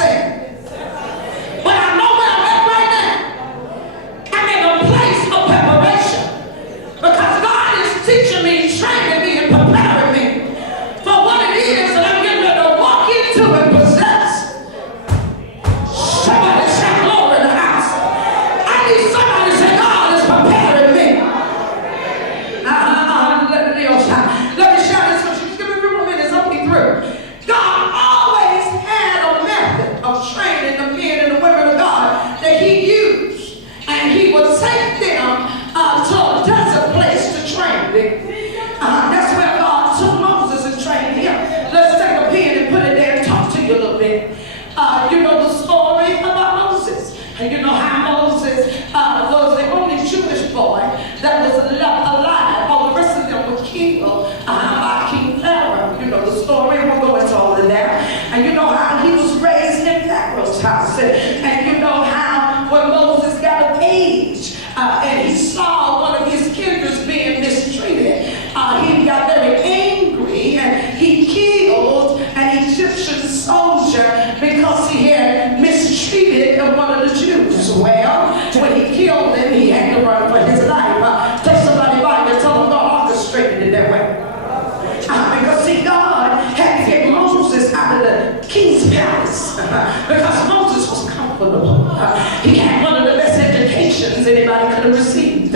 saying? But I know where I'm at right now. I'm in a place of preparation because God is teaching me, training me, and preparing me for what it is that I'm getting ready to walk into and possess. Somebody shout glory in the house. I need somebody to say, God is preparing me. Let me shout this for you. Just give me a few more minutes. I'll be through. God always had a method of training the men and the women of God that he used. And he would take them to a desert place to train them. That's where God took Moses and trained him. Let's take a pen and put it there and talk to you a little bit. You know the story about Moses. And you know how Moses was the only Jewish boy that was left alive. All the rest of them were killed by King Pharaoh. You know the story. We'll go into all of that. And you know how he was raised in Pharaoh's house. And you know how when Moses got of age and he saw one of his kindred being mistreated, he got very angry and he killed an Egyptian soldier because he had mistreated one of the Jews. Well, when he killed him, he had to run for his life. Take somebody by and tell them God orchestrated it that way. Because see, God had to get Moses out of the king's palace because Moses was comfortable. He had one of the best educations anybody could have received.